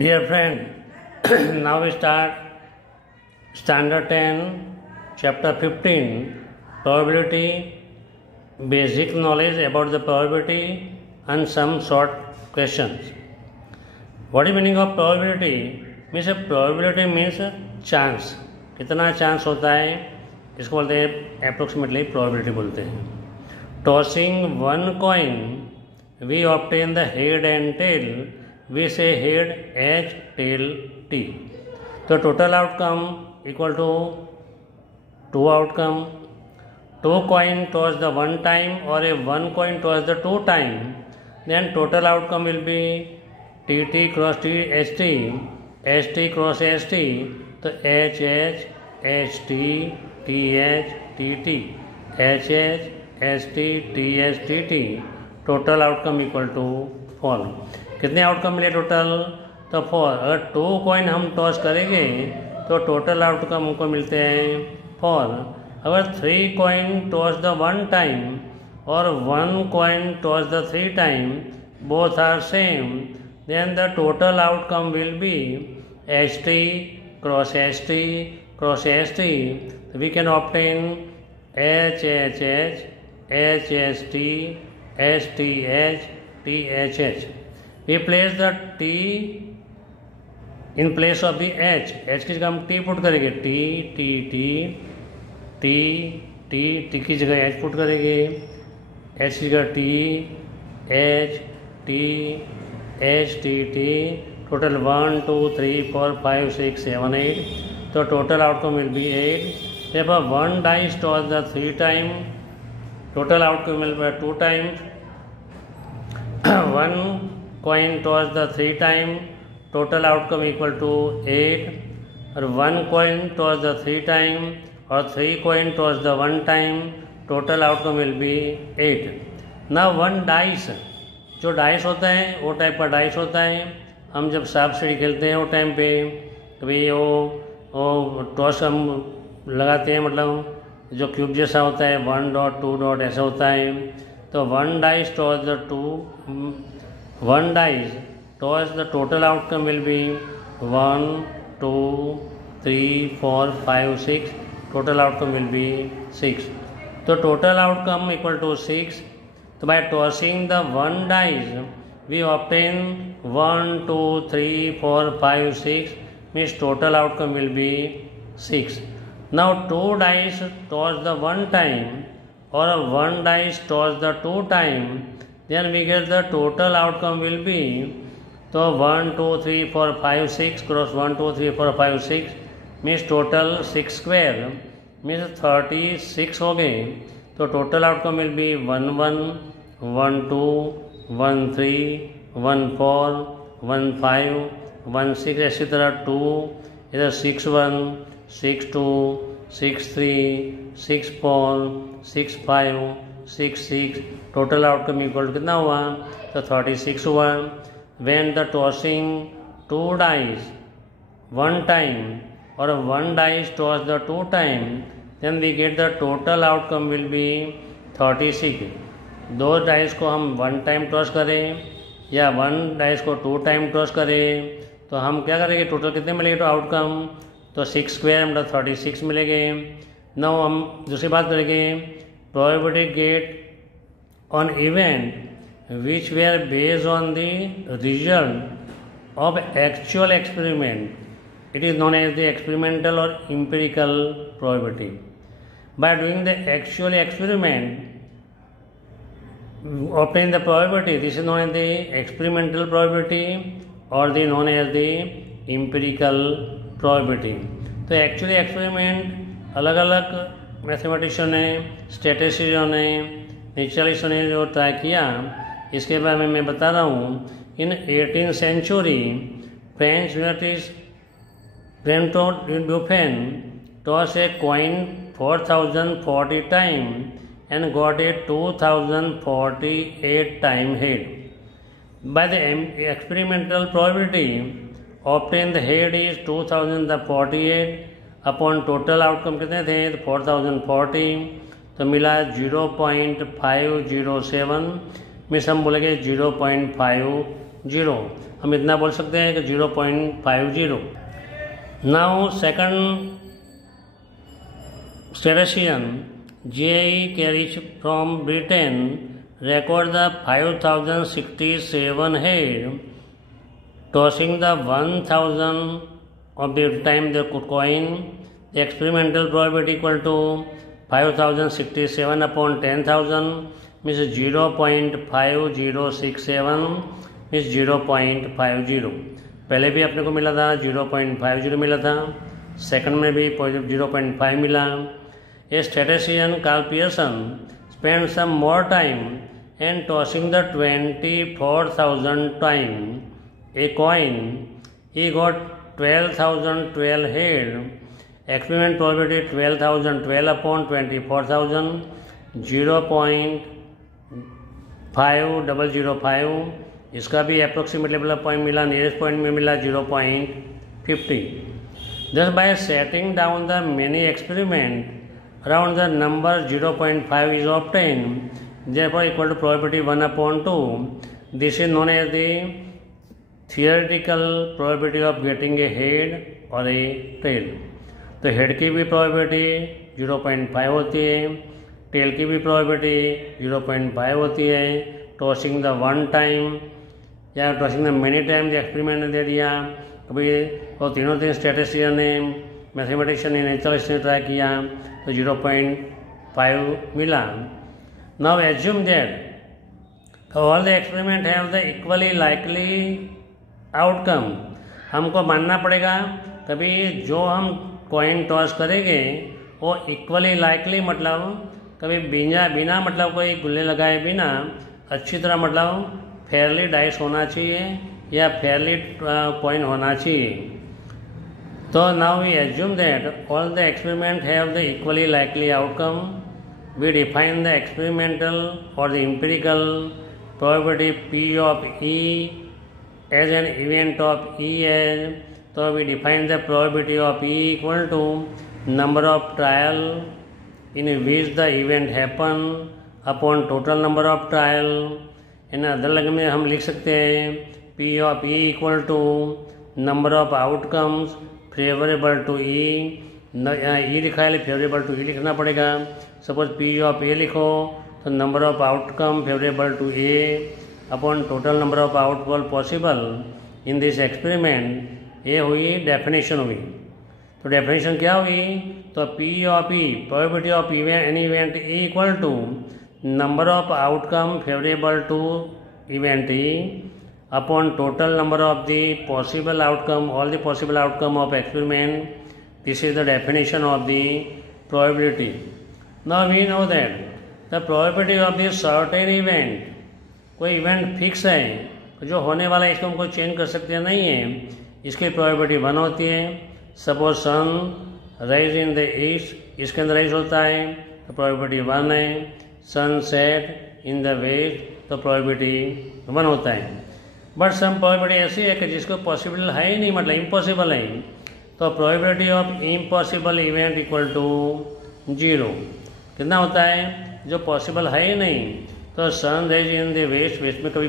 Dear friend, now we start Standard 10, Chapter 15, Probability, basic knowledge about the probability and some short questions. What is meaning of probability? Means probability means chance. कितना chance होता है इसको बोलते हैं approximately probability बोलते हैं. Tossing one coin we obtain the head and tail, we say head H tail T. तो total outcome equal to two outcome. Two coin toss the one time or a one coin toss the two time, then total outcome will be T T cross T H T cross H T. तो H T H T T H T H T. Total outcome equal to 4. कितने outcome मिले total? तो 4. अगर 2 coin हम toss करेंगे तो total outcome हमको मिलते हैं 4. अगर 3 coin toss the one time और 1 coin toss the 3 time, both are same, then the total outcome will be H T cross H T. We can obtain H T H H. We place the T in place of the H. H की जगह हम T put करेंगे. T की जगह H put करेंगे. H की जगह T H T. Total 1 2 3 4 5 6 7 8. तो total outcome will B 8. Therefore, 1 dice toss the 3 time, total outcome will be 2 times. 1 coin toss the 3 time, total outcome equal to 8. और 1 coin toss the 3 time और 3 coin toss the 1 time, total outcome will be 8. Now 1 dice, जो dice होता है वो type का dice होता है. हम जब सांप सीढ़ी खेलते हैं वो टाइम पे कभी वो टॉस हम लगाते हैं, मतलब जो क्यूब जैसा होता है 1 डॉट 2 डॉट ऐसा होता है. तो 1 dice toss the 1 dice toss the total outcome will be 1 2 3 4 5 6. Total outcome will be 6. तो टोटल आउटकम इक्वल टू 6. तो by tossing the 1 dice we obtain 1 2 3 4 5 6, means total outcome will be 6. Now 2 dice toss the 1 time or 1 dice toss the 2 time, then we get the total outcome will be, so 1 2 3 4 5 6 cross 1 2 3 4 5 6 means total 6 square means 36 हो गए. तो total outcome will be 1 1 1 2 1 3 1 4 1 5 1 6. ऐसी तरह 2 इधर 6 1 6 2 6 3 6 4 6 5 6 6. Total outcome equal to कितना हुआ? तो 36 हुआ. When the tossing 2 dice 1 time और 1 dice toss the 2 time, then we get the total outcome will be 36. 2 dice को हम 1 टाइम टॉस करें या 1 डाइस को 2 टाइम टॉस करें तो हम क्या करेंगे? टोटल कितने मिलेंगे तो आउटकम? तो 6 स्क्वायर मतलब 36 मिलेंगे. नाउ हम दूसरी बात करेंगे. Probability get on event which were based on the result of actual experiment, it is known as the experimental or empirical probability. By doing the actual experiment obtain the probability, this is known as the experimental probability or the known as the empirical probability. तो actually experiment अलग अलग mathematician ने, statistician ने, naturalist ने जो try किया इसके बारे में मैं बता रहा हूँ. इन 18th century फ्रेंच यूनिटिस्ट ब्रेंटो ड्यूफेन toss a coin 4040 time and got a 2048 time head. By the experimental probability, obtained the head is 2048 upon total outcome कितने थे? 4040. तो मिला 0.507 मीन्स हम बोलेंगे 0.50, हम इतना बोल सकते हैं कि 0.50। Now second statistician J.E. Carriage from Britain record the 5,067 head, tossing the 1,000 of the time the coin. The experimental probability equal to 5,067 upon 10,000 means 0.5067 means 0.50। पहले भी अपने को मिला था 0.50 मिला था, सेकंड में भी 0.5 मिला। A statistician Carl Pearson spent some more time and tossing the 24,000 times a coin. He got 12,012 head. Experiment probability 12,012 upon 24,000, 0.5005। इसका भी अप्रोक्सीमेटली पॉइंट मिला, नियरेस्ट पॉइंट में मिला 0.50। Thus by setting down the many experiment around the number 0.5 is obtained, therefore equal to probability 1 upon 2. This is known as the theoretical probability of getting a head or a tail. तो head की भी probability 0.5 होती है, tell की भी probability 0.5 होती है। Tossing the one time या tossing the many time experiment ने दे दिया, कभी और तीनों स्टैटिस्टिशियन ने, मैथमेटिशियन ने, नेचुरलिस्ट ने ट्राई किया तो 0.5 मिला। Now assume that all the experiment have the equally likely outcome. हमको मानना पड़ेगा कभी जो हम कॉइन टॉस करेंगे वो इक्वली लाइकली, मतलब कभी बिना मतलब कोई गुल्ले लगाए बिना अच्छी तरह मतलब फेयरली डाइस होना चाहिए या फेयरली कॉइन होना चाहिए। तो now we assume that all the experiment have the equally likely outcome. We define the experimental or the empirical probability P of E as an event of E as. तो we define the probability of E equal to number of trial in which the event happen upon total number of trial. In other language में हम लिख सकते हैं P of E equal to number of outcomes favourable to ई। ई लिखा है favourable to ई लिखना पड़ेगा। Suppose P of A लिखो तो number of outcome favourable to A upon total number of outcome possible in this experiment. ये हुई definition हुई। तो डेफिनेशन क्या हुई? तो P of E probability of any event E equal to number of outcome favourable to event E upon total number of the possible outcome, all the possible outcome of experiment. This is the definition of the probability. Now we know that the probability of the certain event, कोई event fix है जो होने वाला है, इसको हम कोई change कर सकते हैं नहीं है, इसकी probability 1 होती है। Suppose sun rise in the east, इसके अंदर राइज होता है तो probability 1 है। Sun set in the west तो probability 1 होता है। बट सम प्रोबेबिलिटी ऐसी है कि जिसको पॉसिबल है ही नहीं, मतलब इम्पॉसिबल है, तो probability of impossible event equal to 0। कितना होता है? जो पॉसिबल है ही नहीं, तो sun rise in the west, west में कभी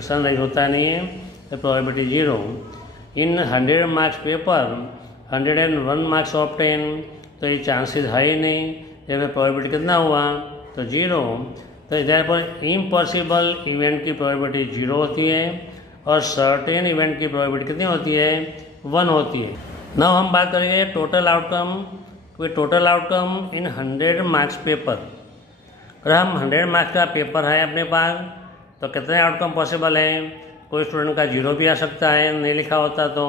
सन राइज होता नहीं है तो probability 0। In 100 marks paper 101 marks obtain, तो ये चांसेस है ही नहीं, या फिर प्रोबेबिलिटी कितना हुआ? तो 0। तो इधर पर इम्पॉसिबल इवेंट की प्रोबेबिलिटी 0 होती है और सर्टेन इवेंट की प्रोबेबिलिटी कितनी होती है? 1 होती है। नाउ हम बात करेंगे टोटल आउटकम। कोई टोटल आउटकम इन 100 मार्क्स पेपर। अगर हम 100 मार्क्स का पेपर है अपने पास तो कितने आउटकम पॉसिबल है? कोई स्टूडेंट का 0 भी आ सकता है, नहीं लिखा होता तो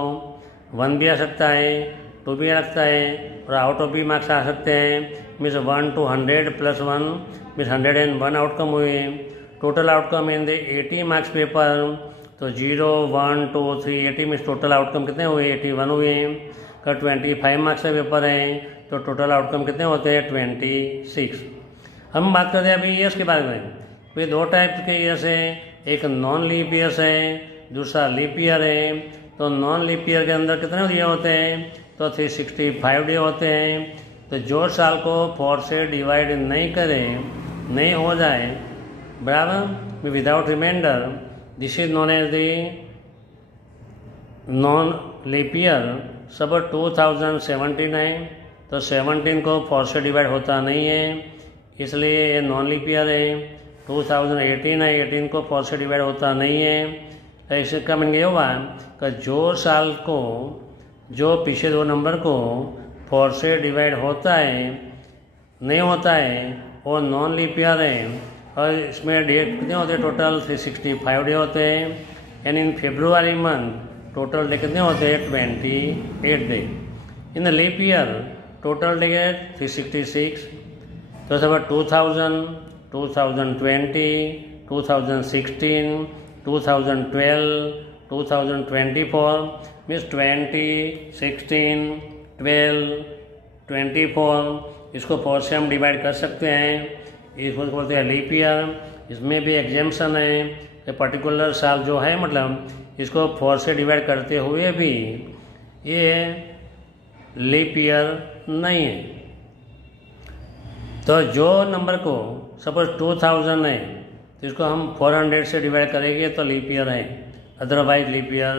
1 भी आ सकता है, 2 भी आ सकता है, और आउट ऑफ भी मार्क्स आ सकते हैं। मीन्स 1 to 100 + 1 मीन्स 101 आउटकम हुए। Total outcome in the 80 marks paper, तो 0, 1, 2, 3, 80 मीन्स टोटल आउटकम कितने हुए? 81 हुए। अगर 25 मार्क्स का पेपर है तो टोटल आउटकम कितने होते हैं? 26। हम बात करते हैं अभी ईयर्स के बारे में। फिर 2 टाइप के ईयर्स है, एक नॉन लीप ईयर्स है, दूसरा लीप ईयर है। तो नॉन लीप ईयर के अंदर कितने डे होते हैं? तो 365 डे होते हैं। तो जो साल को 4 से डिवाइड नहीं करे, नहीं हो जाए बराबर, without reminder, this is known as the non leap year. Suppose 2017 है तो 17 को 4 से डिवाइड होता नहीं है, इसलिए ये नॉन लीप ईयर है। 2018 है, 18 को 4 से डिवाइड होता नहीं है। ऐसे का मीनिंग ये हुआ कि जो साल को, जो पिछले दो नंबर को 4 से डिवाइड होता है, नहीं होता है, वो नॉन लीप ईयर है। और इसमें डेट कितने होते हैं? टोटल 365 डे होते हैं। And in February month total day कितने होते हैं? 28 day. In the leap year total day है 366। तो सब 2000, 2020, 2016, 2012, 2024 मीन्स 20, 16, 12, 24, इसको 4 से हम डिवाइड कर सकते हैं। इसको बोलते हैं लीप ईयर। इसमें भी एग्जाम्पशन है कि पर्टिकुलर साल जो है, मतलब इसको 4 से डिवाइड करते हुए भी ये लीप ईयर नहीं है। तो जो नंबर को सपोज 2000 है तो इसको हम 400 से डिवाइड करेंगे तो लीप ईयर है, अदरवाइज लीप ईयर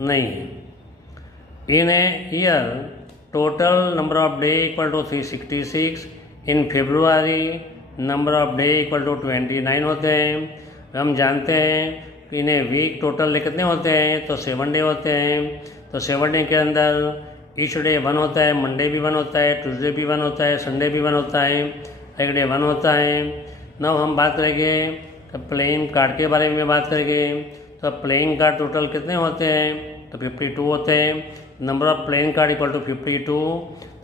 नहीं है। In a year total number of day equal to 366। In February number of day equal to 29 होते हैं। हम जानते हैं कि इन्हें वीक टोटल डे कितने होते हैं? तो 7 डे होते हैं। तो 7 डे के अंदर ईच डे 1 होता है, मंडे भी 1 होता है, ट्यूसडे भी 1 होता है, संडे भी 1 होता है, एक डे 1 होता है। नौ हम बात करेंगे प्लेइंग कार्ड के बारे में बात करेंगे। तो प्लेइंग कार्ड टोटल कितने होते हैं? तो 52 होते हैं। Number of playing card equal to 52।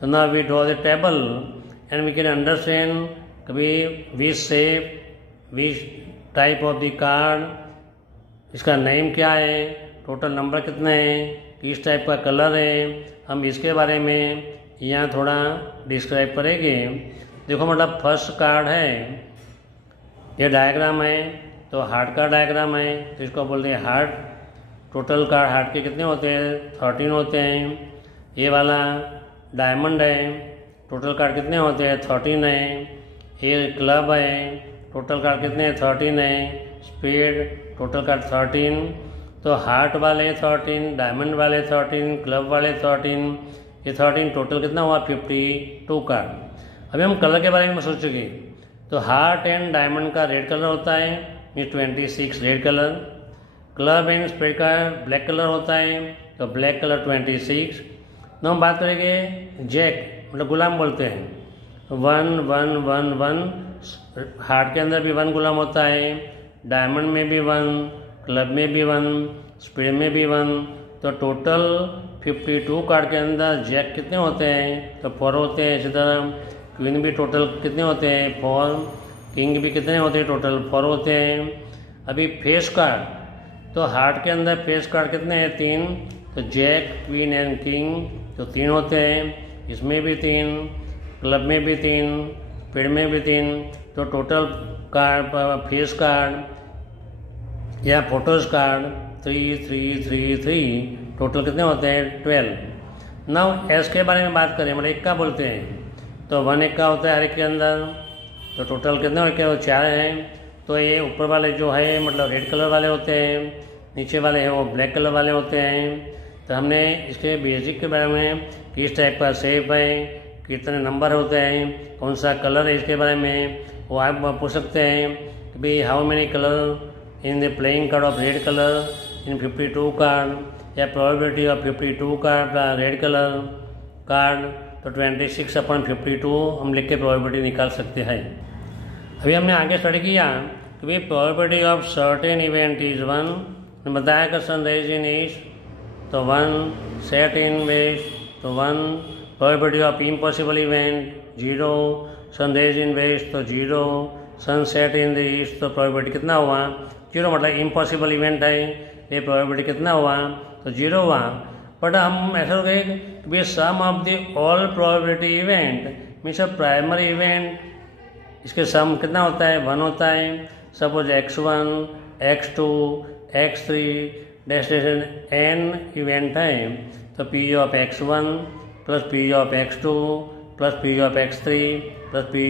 तो now we draw the table and we can understand कभी which shape, which type of the card, इसका नेम क्या है, टोटल नंबर कितने हैं, किस टाइप का कलर है, हम इसके बारे में यहाँ थोड़ा डिस्क्राइब करेंगे। देखो मतलब फर्स्ट कार्ड है, ये डायग्राम है, तो हार्ट का डायग्राम है, तो इसको बोलते हैं हार्ट। टोटल कार्ड हार्ट के कितने होते हैं? 13 होते हैं। ये वाला डायमंड है, टोटल कार्ड कितने होते हैं? 13 है। ये क्लब है, टोटल कार्ड कितने हैं? 13 है। Spade, total card 13। तो हार्ट वाले 13, डायमंड वाले 13, क्लब वाले 13, ये 13 टोटल कितना हुआ? 52 कार्ड। अभी हम कलर के बारे में सोचेंगे। तो हार्ट एंड डायमंड का रेड कलर होता है, mean 26 red colour. Club and spread का ब्लैक कलर होता है, तो ब्लैक कलर 26। तो हम बात करेंगे जैक, मतलब गुलाम बोलते हैं। 1 1 1 1, हार्ट के अंदर भी 1 गुलाम होता है, डायमंड में भी 1, क्लब में भी 1, स्प्रेड में भी 1। तो टोटल 52 कार्ड के अंदर जैक कितने होते हैं? तो 4 होते हैं। इसी तरह क्वीन भी टोटल कितने होते हैं? 4। किंग भी कितने होते हैं? टोटल 4 होते हैं। अभी फेस कार्ड, तो हार्ट के अंदर फेस कार्ड कितने हैं? 3। तो जैक, क्वीन एंड किंग तो 3 होते हैं, इसमें भी 3, क्लब में भी 3, स्पेड में भी 3। तो टोटल कार्ड, फेस कार्ड या फोटोज कार्ड 3 3 3 3, टोटल कितने होते हैं? 12। नाउ एस के बारे में बात करें, मतलब एक का बोलते हैं, तो 1 एक का होता है हर एक के अंदर। तो टोटल कितने होते हैं? 4 हैं। तो ये ऊपर वाले जो है मतलब रेड कलर वाले होते हैं, नीचे वाले हैं वो ब्लैक कलर वाले होते हैं। तो हमने इसके बेसिक के बारे में, किस टाइप का शेप है, कितने नंबर होते हैं, कौन सा कलर है, इसके बारे में वो आप पूछ सकते हैं कि भाई how many colour in the playing card of red colour in 52 card, या probability of 52 card red colour card. तो 26/52 हम लिख के प्रोबेबिलिटी निकाल सकते हैं। अभी हमने आगे स्टडी किया कि भाई probability of certain event is 1। बताया कि सनराइज इन ईस्ट तो 1, सेट इन वेस्ट तो 1, probability of impossible event 0, sunrise in west तो 0, सनसेट इन द ईस्ट तो प्रोबेबिलिटी कितना हुआ? 0। मतलब इम्पॉसिबल इवेंट है, ये प्रोबेबिलिटी कितना हुआ? तो 0 हुआ। बट हम ऐसा हो गए कि sum of the all probability event means primary event, इसके सम कितना होता है? 1 होता है। Suppose x1, x2, x3 destination n event है, तो p of x1 plus p of x2 plus p of x3 plus p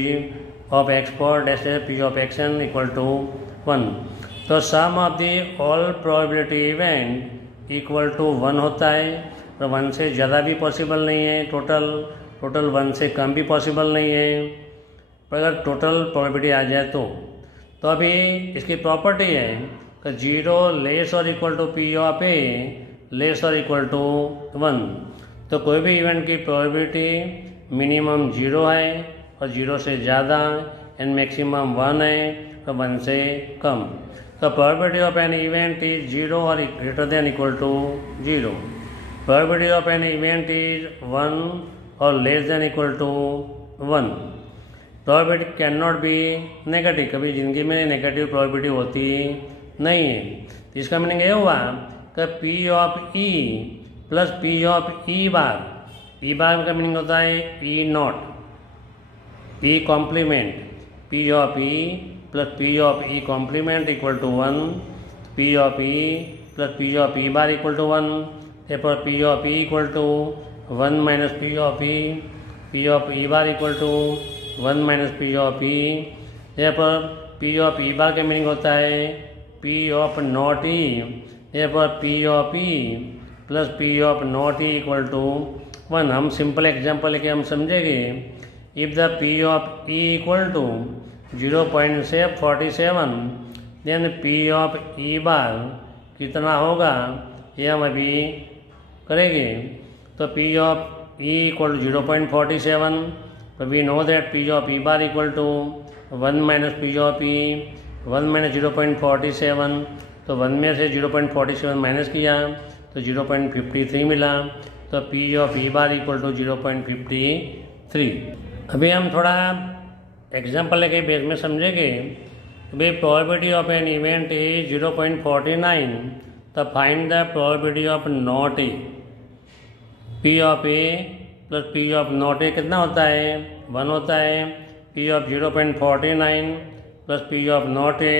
of X four dash P of X N equal to 1। तो sum of the all probability event equal to 1 होता है, तो 1 से ज़्यादा भी possible नहीं है, total 1 से कम भी पॉसिबल नहीं है। पर अगर टोटल प्रोबेबिलिटी आ जाए तो अभी इसकी प्रॉपर्टी है कि 0 लेस और equal to P of A less और इक्वल टू 1। तो कोई भी इवेंट की प्रोबेबिलिटी मिनिमम 0 है और 0 से ज़्यादा एंड मैक्सिमम 1 है तो 1 से कम। तो probability of an event is 0 और greater than equal to 0। Probability of an event is 1 और less than equal to 1। Probability can not be negative, कभी ज़िंदगी में नेगेटिव प्रोबेबिलिटी होती नहीं है। तो इसका मीनिंग ये हुआ कि P of E plus P of E bar, E bar का मीनिंग होता है E not, E complement, P of E plus P of E complement equal to 1, P of E plus P of E bar equal to 1। therefore P of E equal to 1 minus P of E bar equal to 1 minus P of E. therefore P of E bar का meaning होता है P of not E. therefore P of E plus P of not E equal to 1। हम simple example लेके हम समझेंगे। If the P of E equal to 0.47 then P of E bar कितना होगा ये हम अभी करेंगे। तो P of E equal to 0.47, तो we know that P of E bar equal to 1 minus P of E, 1 minus 0.47, तो 1 में से 0.47 माइनस किया तो 0.53 मिला। तो P of E bar equal to 0.53। अभी हम थोड़ा एग्जाम्पल लेके बेस में समझेंगे। भाई probability of an event is 0.49, तो find the probability of not A. P of A plus P of not A कितना होता है 1 होता है। P of 0.49 plus P of not A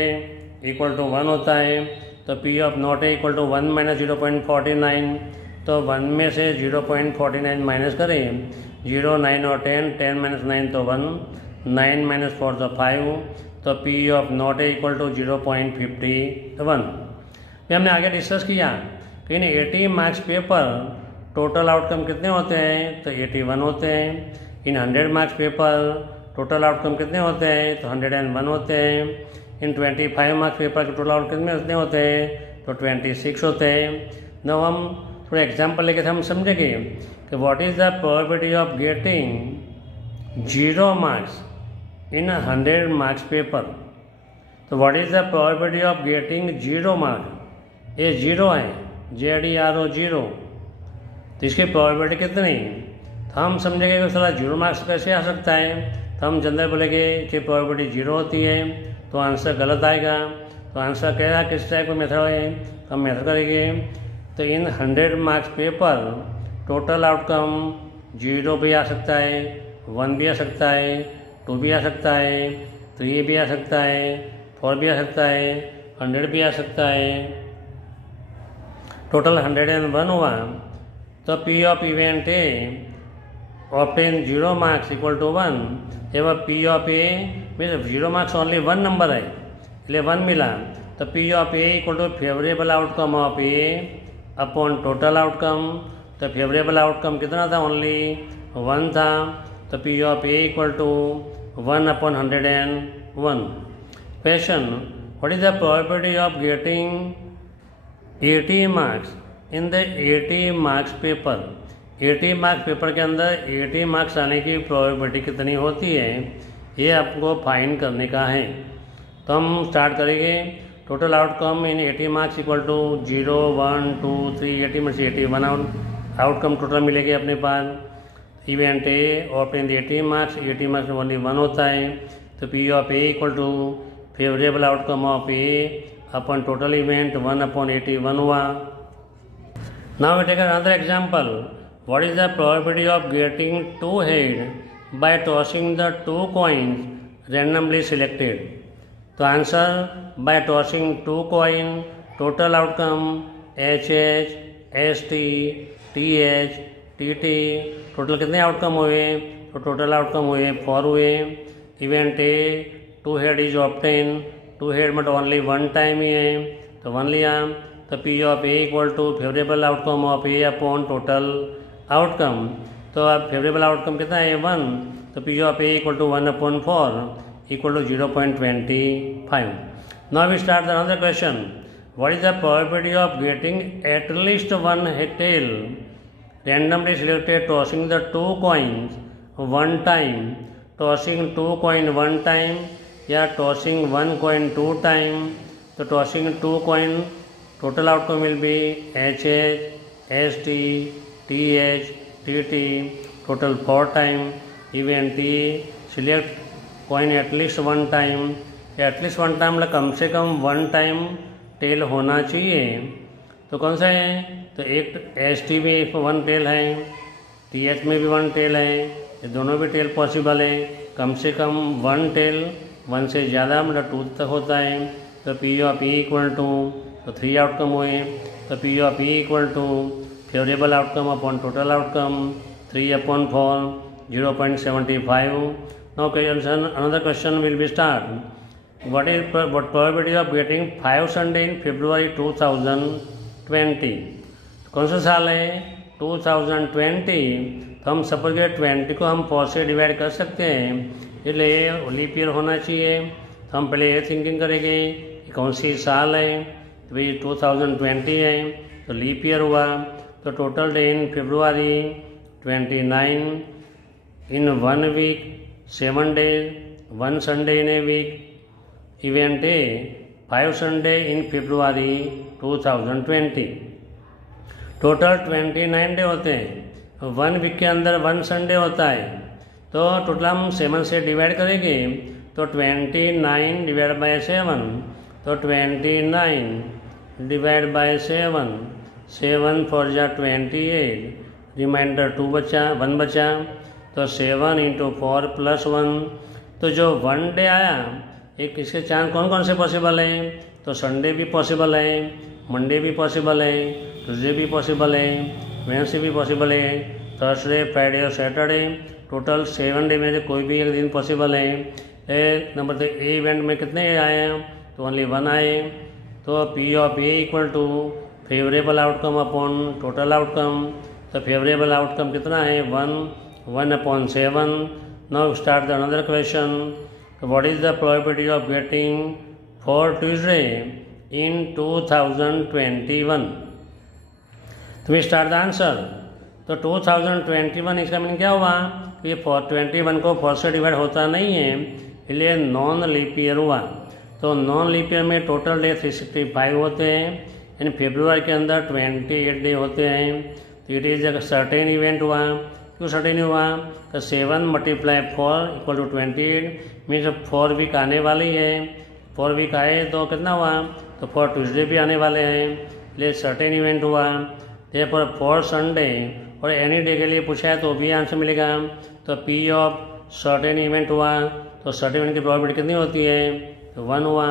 equal to 1 होता है। तो P of not A equal to 1 minus 0.49, तो 1 में से 0.49 माइनस करें 0, 9 और 10, 10 माइनस 9 तो 1, 9 माइनस 4 तो 5, तो P of not A equal to 0.51। फिर हमने आगे डिस्कस किया कि in 80 marks paper total outcome कितने होते हैं, तो 81 होते हैं। In 100 marks paper total outcome कितने होते हैं, तो 101 होते हैं। इन 25 मार्क्स पेपर के टोटल आउटकम कितने होते हैं, तो 26 होते हैं। now हम थोड़ा एग्जाम्पल लेके हम समझेंगे कि what is the probability of getting 0 marks in 100 marks paper. तो what is the probability of getting 0 marks, ये 0 है, ZERO 0, तो इसकी प्रोबेबिलिटी कितनी। तो हम समझेंगे कि साला 0 मार्क्स कैसे आ सकता है। तो हम जनरल बोलेंगे कि प्रोबेबिलिटी 0 होती है, तो आंसर गलत आएगा। तो आंसर क्या किस टाइप का मेथड है, तो हम मेथड करेंगे। तो इन 100 मार्क्स पेपर टोटल आउटकम 0 भी आ सकता है, 1 भी आ सकता है, 2 भी आ सकता है, 3 भी आ सकता है, 4 भी आ सकता है, 100 भी आ सकता है। टोटल 101 हुआ। तो P of event A obtain 0 marks equal to 1। एवं पी ऑफ ए में 0 मार्क्स ओनली 1 नंबर है, इसलिए 1 मिला। तो P of A equal to favourable outcome of A upon total outcome. तो फेवरेबल आउटकम कितना था, ओनली 1 था। तो P of A equal to 1 upon 101। Question, what is the probability of getting 80 marks in the 80 marks paper. 80 marks paper के अंदर 80 marks आने की probability कितनी होती है, ये आपको फाइंड करने का है। तो हम स्टार्ट करेंगे। Total outcome in 80 marks equal to 0, 1, 2, 3, 80 में से 81 आउटकम टोटल मिलेगी अपने पास। Event A obtain 80 marks, 80 marks में ओनली 1 होता है। तो P of A equal to favourable outcome of A upon total event 1 upon 81 हुआ। Now we take another example. What is the probability of getting 2 head by tossing the 2 coins randomly selected. तो answer by tossing 2 coin, total outcome HH, ST, TH, TT, total कितने outcome हुए, तो total outcome हुए 4 हुए। Event A 2 head is obtain, 2 head मतलब only 1 time ही है तो 1 लिया। तो P of A equal to favourable outcome of A upon total outcome. तो अब फेवरेबल आउटकम कितना है 1, तो P of A equal to 1/4 equal to 0.25। Now we start the another question. What is the probability of getting at least one tail randomly selected tossing the 2 coins 1 time, tossing 2 coin 1 time या tossing 1 coin 2 time। तो tossing 2 coin total outcome will be HH, ST, TH, TT total 4 time। event T select coin at least 1 time, at least 1 time मतलब कम से कम 1 time tell होना चाहिए। तो कौन सा है, तो एक ST में 1 टेल है, TH में भी 1 टेल है, ये दोनों भी टेल पॉसिबल है। कम से कम 1 टेल, 1 से ज़्यादा मतलब 2 तक होता है। तो P of E equal to, तो 3 आउटकम हुए, तो P of E equal to favourable outcome upon total outcome 3/4 0.75। Now question, another question will be start. what probability of getting 5 Sunday in February 2020। कौन सा साल है 2020। तो हम सपोज के 20 को हम 4 से डिवाइड कर सकते हैं, इसलिए लीप ईयर होना चाहिए। तो हम पहले ये थिंकिंग करेंगे कौन सी साल है, तो भाई 2020 है, तो लीप ईयर हुआ। तो total day in February 29, in 1 week 7 days, 1 Sunday in a week। Event A 5 Sunday in February 2020। Total 29 day होते हैं, 1 वीक के अंदर 1 संडे होता है। तो टोटल हम 7 से डिवाइड करेंगे, तो 29 डिवाइड बाय 7, तो 29 डिवाइड बाय 7, 7 4 जा 28, रिमाइंडर 2 बचा, 1 बचा। तो 7 × 4 + 1, तो जो 1 डे आया एक इसके चांस कौन कौन से पॉसिबल हैं, तो संडे भी पॉसिबल है, मंडे भी पॉसिबल है, ट्यूसडे भी पॉसिबल है, वेडनेसडे भी पॉसिबल है, थर्सडे फ्राइडे और सैटरडे। टोटल 7 डे में से कोई भी एक दिन पॉसिबल है। नंबर 3 ए इवेंट में कितने आए हैं, तो ओनली 1 आए। तो P of A equal to favourable outcome upon total outcome. तो फेवरेबल आउटकम कितना है 1/7। Now start the another question. What is the probability of getting 4 Tuesday in 2021? तो we start the answer। तो 2021 इसका मीनिंग क्या हुआ कि 21 को 4 से डिवाइड होता नहीं है, इसलिए नॉन लीप ईयर हुआ। तो नॉन लीप ईयर में टोटल डे 365 होते हैं, यानी फेब्रुआरी के अंदर 28 डे होते हैं। तो it is a certain event हुआ। क्यों सर्टेन हुआ, तो 7 × 4 इक्वल टू 28 मीन्स 4 वीक आने वाली है। 4 वीक आए तो कितना हुआ, तो 4 ट्यूसडे भी आने वाले हैं, इसलिए सर्टेन इवेंट हुआ। पर 4 संडे और एनी डे के लिए पूछा है तो भी आंसर मिलेगा। तो पी ऑफ सर्टेन इवेंट हुआ, तो सर्टेन इवेंट की प्रोबेबिलिटी कितनी होती है, तो 1 हुआ।